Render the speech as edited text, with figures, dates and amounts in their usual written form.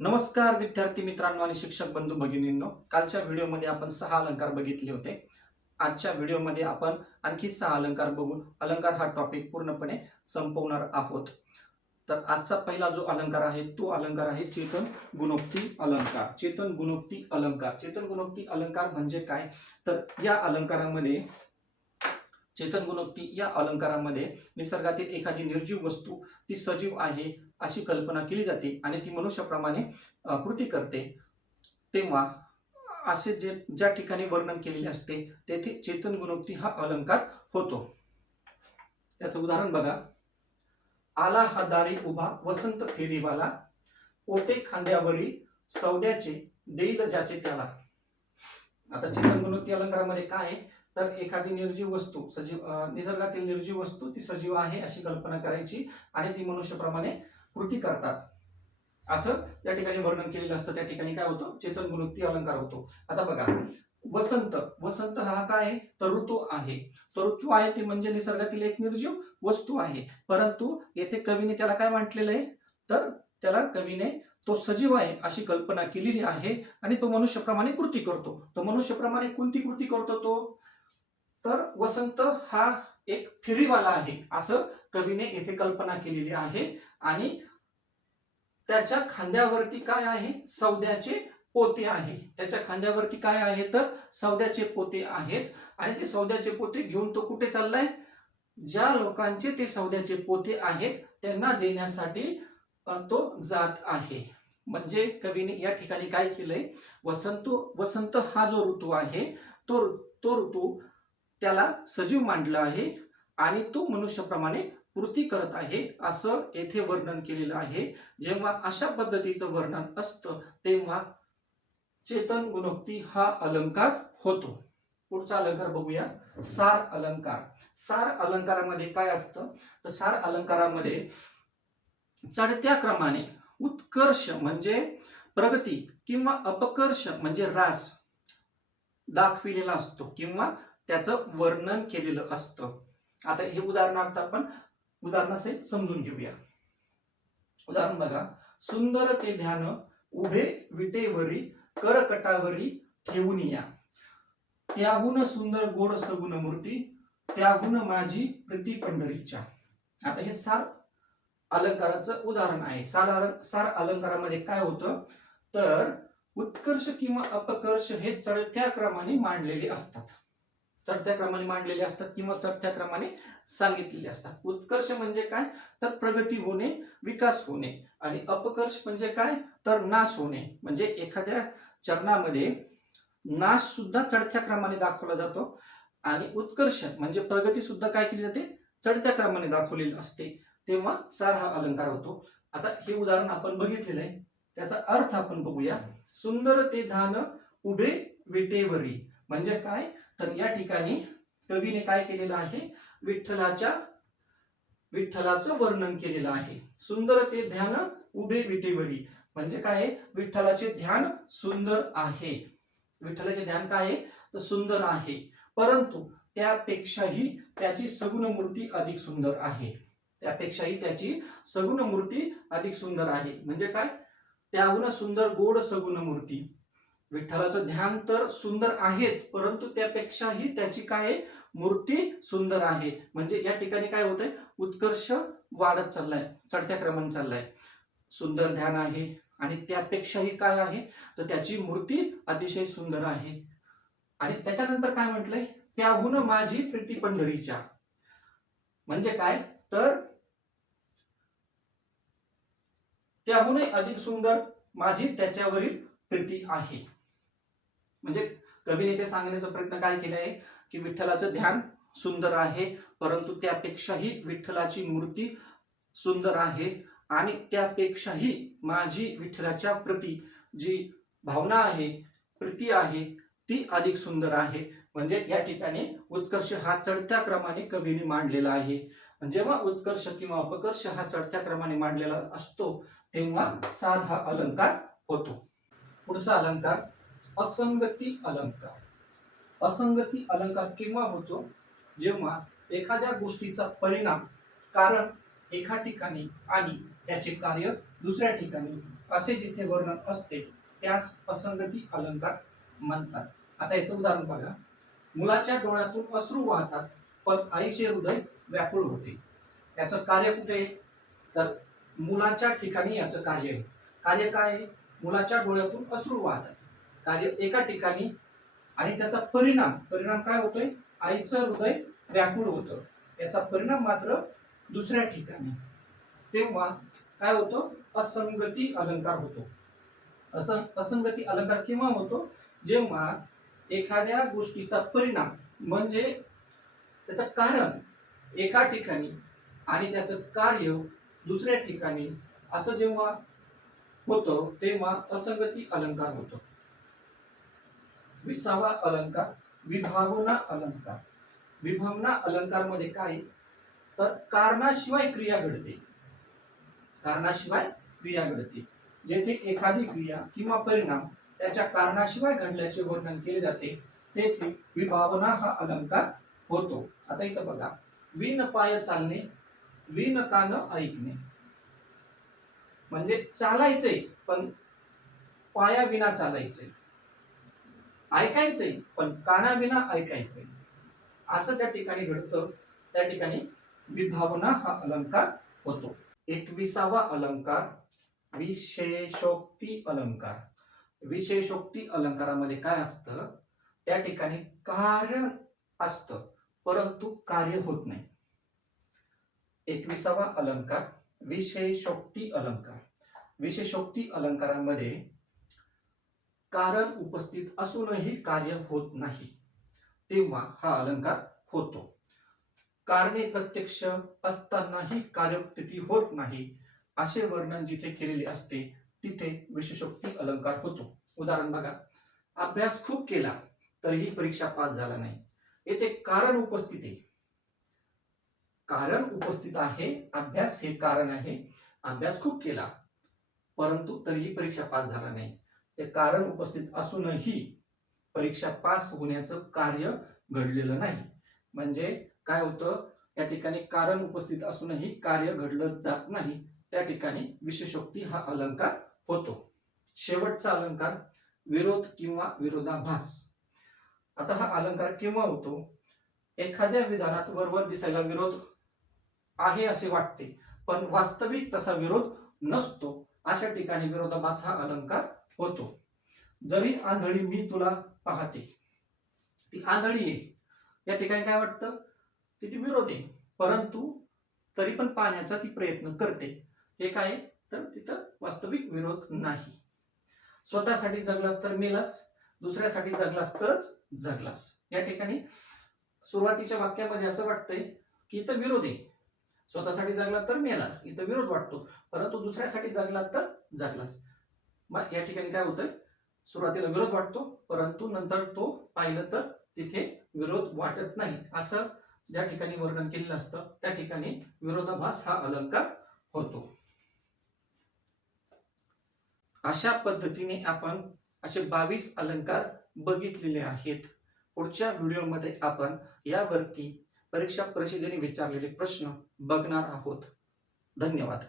नमस्कार विद्यार्थी मित्रांनो आणि शिक्षक बंधू भगिनींनो, कालच्या व्हिडिओमध्ये आपण 6 अलंकार बघितले होते. आजच्या व्हिडिओमध्ये आपण आणखी 6 अलंकार बघून अलंकार हा टॉपिक पूर्णपणे संपवणार आहोत. तर आजचा पहिला जो अलंकार आहे तो अलंकार आहे चेतन गुणोक्ती अलंकार. चेतन गुणोक्ती अलंकार. चेतन गुणोक्ती अलंकार म्हणजे काय? तर या अलंकारामध्ये चेतन गुणोक्ती या अलंकारामध्ये निसर्गातील एखादी निर्जीव वस्तू ती सजीव आहे अशी कल्पना केली जाते आणि ती मनुष्याप्रमाणे कृती करते. तेव्हा असे ज्या ठिकाणी वर्णन केलेले असते तेथे चेतन गुणोक्ती हा अलंकार होतो. त्याचं उदाहरण बघा. आला हा दारी उभा वसंत फेरीवाला, ओटे खांद्यावरी सौद्याचे देईल ज्याचे त्याला. आता चेतन गुणोक्ती अलंकारामध्ये काय आहे? तर एखादी निर्जीव वस्तू निसर्गातील निर्जीव वस्तू ती सजीव आहे अशी कल्पना करायची आणि ती मनुष्याप्रमाणे कृती करतात असं या ठिकाणी वर्णन केलेलं असतं. त्या ठिकाणी काय होतं? चेतन गुणोक्ती अलंकार होतो. आता बघा, वसंत. वसंत हा काय? तर ऋतू आहे. तो ऋतू आहे ते म्हणजे निसर्गातील एक निर्जीव वस्तू आहे, परंतु येथे कवीने त्याला काय म्हटलेलं आहे? तर त्याला कवीने तो सजीव आहे अशी कल्पना केलेली आहे आणि तो मनुष्याप्रमाणे कृती करतो. तो मनुष्याप्रमाणे कोणती कृती करतो तो? तर वसंत हा एक फेरीवाला आहे असं कवीने येथे कल्पना केलेली आहे आणि त्याच्या खांद्यावरती काय आहे? सौद्याचे पोते आहे. त्याच्या खांद्यावरती काय आहे? तर सौद्याचे पोते आहेत आणि ते सौद्याचे पोते घेऊन तो कुठे चाललाय? ज्या लोकांचे ते सौद्याचे पोते आहेत त्यांना देण्यासाठी तो जात आहे. म्हणजे कवीने या ठिकाणी काय केलंय? वसंत हा जो ऋतू आहे तो तो ऋतू त्याला सजीव मांडलं आहे आणि तो मनुष्याप्रमाणे कृती करत आहे असं येथे वर्णन केलेलं आहे. जेव्हा अशा पद्धतीचं वर्णन असतं तेव्हा चेतन गुणोक्ती हा अलंकार होतो. पुढचा अलंकार बघूया. सार अलंकार. सार अलंकारामध्ये काय असतं? तर सार अलंकारामध्ये चढत्या क्रमाने उत्कर्ष म्हणजे प्रगती किंवा अपकर्ष म्हणजे ऱ्हास दाखविलेला असतो किंवा त्याचं वर्णन केलेलं असतं. आता हे उदाहरणार्थ आपण उदाहरणासहित समजून घेऊया. उदाहरण बघा. सुंदर ते ध्यान उभे विटेवरी करकटावरी ठेवून या, त्याहून सुंदर गोड सगुण मूर्ती, त्याहून माझी प्रीती पंढरीच्या. आता हे सार अलंकाराचं उदाहरण आहे. सार अलंकारामध्ये काय होतं? तर उत्कर्ष किंवा अपकर्ष हे चढत्या क्रमाने मांडलेले असतात. चढत्या क्रमाने मांडलेले असतात किंवा चढत्या क्रमाने सांगितलेले असतात. उत्कर्ष म्हणजे काय? तर प्रगती होणे, विकास होणे. आणि अपकर्ष म्हणजे काय? तर नाश होणे. म्हणजे एखाद्या चरणामध्ये नाश सुद्धा चढत्या क्रमाने दाखवला जातो आणि उत्कर्ष म्हणजे प्रगती सुद्धा काय केली जाते? चढत्या क्रमाने दाखवलेली असते. तेव्हा सार हा अलंकार होतो. आता हे उदाहरण आपण बघितलेलं आहे, त्याचा अर्थ आपण बघूया. सुंदर ते ध्यान उभे विटेवरी म्हणजे काय? तर या ठिकाणी कवीने काय केलेलं आहे? विठ्ठलाचं वर्णन केलेलं आहे. सुंदर ते ध्यान उभे विटेवरी म्हणजे काय? विठ्ठलाचे ध्यान सुंदर आहे. विठ्ठलाचे ध्यान काय आहे? तर सुंदर आहे, परंतु त्यापेक्षाही त्याची सगुण मूर्ती अधिक सुंदर आहे. त्यापेक्षाही त्याची सगुण मूर्ती अधिक सुंदर आहे. म्हणजे काय? त्याहून सुंदर गोड सगुण मूर्ती. विठ्ठलाचं ध्यान तर सुंदर आहेच, परंतु त्यापेक्षाही त्याची काय? मूर्ती सुंदर आहे. म्हणजे या ठिकाणी काय होतंय? उत्कर्ष वाढत चाललाय, चढत्या क्रमाने चाललाय. सुंदर ध्यान आहे आणि त्यापेक्षाही काय आहे? तर त्याची मूर्ती अतिशय सुंदर आहे. आणि त्याच्यानंतर काय म्हटलंय? त्याहून माझी प्रीती पंढरीच्या. म्हणजे काय? तर त्याहूनही अधिक सुंदर माझी त्याच्यावरील प्रीती आहे. म्हणजे कवीने ते सांगण्याचा प्रयत्न काय केला आहे की विठ्ठलाचं ध्यान सुंदर आहे, परंतु त्यापेक्षाही विठ्ठलाची मूर्ती सुंदर आहे आणि त्यापेक्षाही माझी विठ्ठलाच्या प्रती जी भावना आहे, प्रीती आहे ती अधिक सुंदर आहे. म्हणजे या ठिकाणी उत्कर्ष हा चढत्या क्रमाने कवीने मांडलेला आहे. जेव्हा उत्कर्ष किंवा अपकर्ष हा चढत्या क्रमाने मांडलेला असतो तेव्हा सार हा अलंकार होतो. पुढचा अलंकार असंगती अलंकार. असंगती अलंकार केव्हा होतो? जेव्हा एखाद्या गोष्टीचा परिणाम कारण एका ठिकाणी आणि त्याचे कार्य दुसऱ्या ठिकाणी असे जिथे वर्णन असते त्यास असंगती अलंकार म्हणतात. आता याचं उदाहरण बघा. मुलाच्या डोळ्यातून अश्रू वाहतात पण आईचे हृदय व्याकुळ होते. याचं कार्य कुठे आहे? तर मुलाच्या ठिकाणी याचं कार्य आहे. कार्य काय आहे? मुलाच्या डोळ्यातून अश्रू वाहतात, कार्य एका ठिकाणी, आणि त्याचा परिणाम काय होतोय? आईचं हृदय व्याकुळ होतं. याचा परिणाम मात्र दुसऱ्या ठिकाणी. तेव्हा काय होतं? असंगती अलंकार होतो. असंगती अलंकार केव्हा होतो? जेव्हा एखाद्या गोष्टीचा परिणाम म्हणजे त्याचं कारण एका ठिकाणी आणि त्याचं कार्य दुसऱ्या ठिकाणी असं जेव्हा होतं तेव्हा असंगती अलंकार होतो. 20वा अलंकार विभावना अलंकार. विभावना अलंकार मध्ये काय? तर कारणाशिवाय क्रिया घडते. कारणाशिवाय क्रिया घडते. जेथे एखादी क्रिया किंवा परिणाम त्याच्या कारणाशिवाय घडल्याचे वर्णन केले जाते तेथे विभावना हा अलंकार होतो. आता इथं बघा. विन पाय चालणे, विन कान ऐकणे. म्हणजे चालायचंय पण पायाविना चालायचंय, ऐकायचंय पण कानाविना ऐकायचंय, असं त्या ठिकाणी घडतं. त्या ठिकाणी विभावना हा अलंकार होतो. 21वा अलंकार विशेषोक्ती अलंकार. विशेषोक्ती अलंकारामध्ये काय असतं? त्या ठिकाणी कार्य असतं परंतु कार्य होत नाही. 21वा अलंकार विशेषोक्ती अलंकार. विशेषोक्ती अलंकारामध्ये कारण उपस्थित असूनही कार्य होत नाही तेव्हा हा अलंकार होतो. कारणे प्रत्यक्ष असतानाही कार्योक्ती होत नाही असे वर्णन जिथे केलेले असते तिथे विशेषोक्ती अलंकार होतो. उदाहरण बघा. अभ्यास खूप केला तरीही परीक्षा पास झाला नाही. येथे कारण उपस्थित आहे. कारण उपस्थित आहे. अभ्यास हे कारण आहे. अभ्यास खूप केला परंतु तरीही परीक्षा पास झाला नाही. हे कारण उपस्थित असूनही परीक्षा पास होण्याचं कार्य घडलेलं नाही. म्हणजे काय होतं? या ठिकाणी कारण उपस्थित असूनही कार्य घडलं जात नाही. त्या ठिकाणी विशेषोक्ती हा अलंकार होतो. शेवटचा अलंकार विरोध किंवा विरोधाभास. आता हा अलंकार केव्हा होतो? एखाद्या विधानात वरवर दिसायला विरोध आहे असे वाटते पण वास्तविक तसा विरोध नसतो अशा ठिकाणी विरोधाभास हा अलंकार होतो. जरी आंधळी मी तुला पाहते, ती आंधळी आहे. या ठिकाणी काय वाटतं की ती विरोध आहे परंतु तरी पण पाहण्याचा ती प्रयत्न करते. हे काय? तर तिथं वास्तविक विरोध नाही. स्वतःसाठी जगलास तर मेलास, दुसऱ्यासाठी जगलास तरच जगलास. या ठिकाणी सुरुवातीच्या वाक्यामध्ये असं वाटतंय की इथं विरोध आहे. स्वतःसाठी जगला तर मेला, इथं विरोध वाटतो, परंतु दुसऱ्यासाठी जगला तर जगलास. मग या ठिकाणी काय होतंय? सुरुवातीला विरोध वाटतो परंतु नंतर तो पाहिलं तर तिथे विरोध वाटत नाही असं ज्या ठिकाणी वर्णन केलेलं असतं त्या ठिकाणी विरोधाभास हा अलंकार होतो. अशा पद्धतीने आपण असे 22 अलंकार बघितलेले आहेत. पुढच्या व्हिडिओमध्ये आपण यावरती परीक्षा परिषदेने विचारलेले प्रश्न बघणार आहोत. धन्यवाद.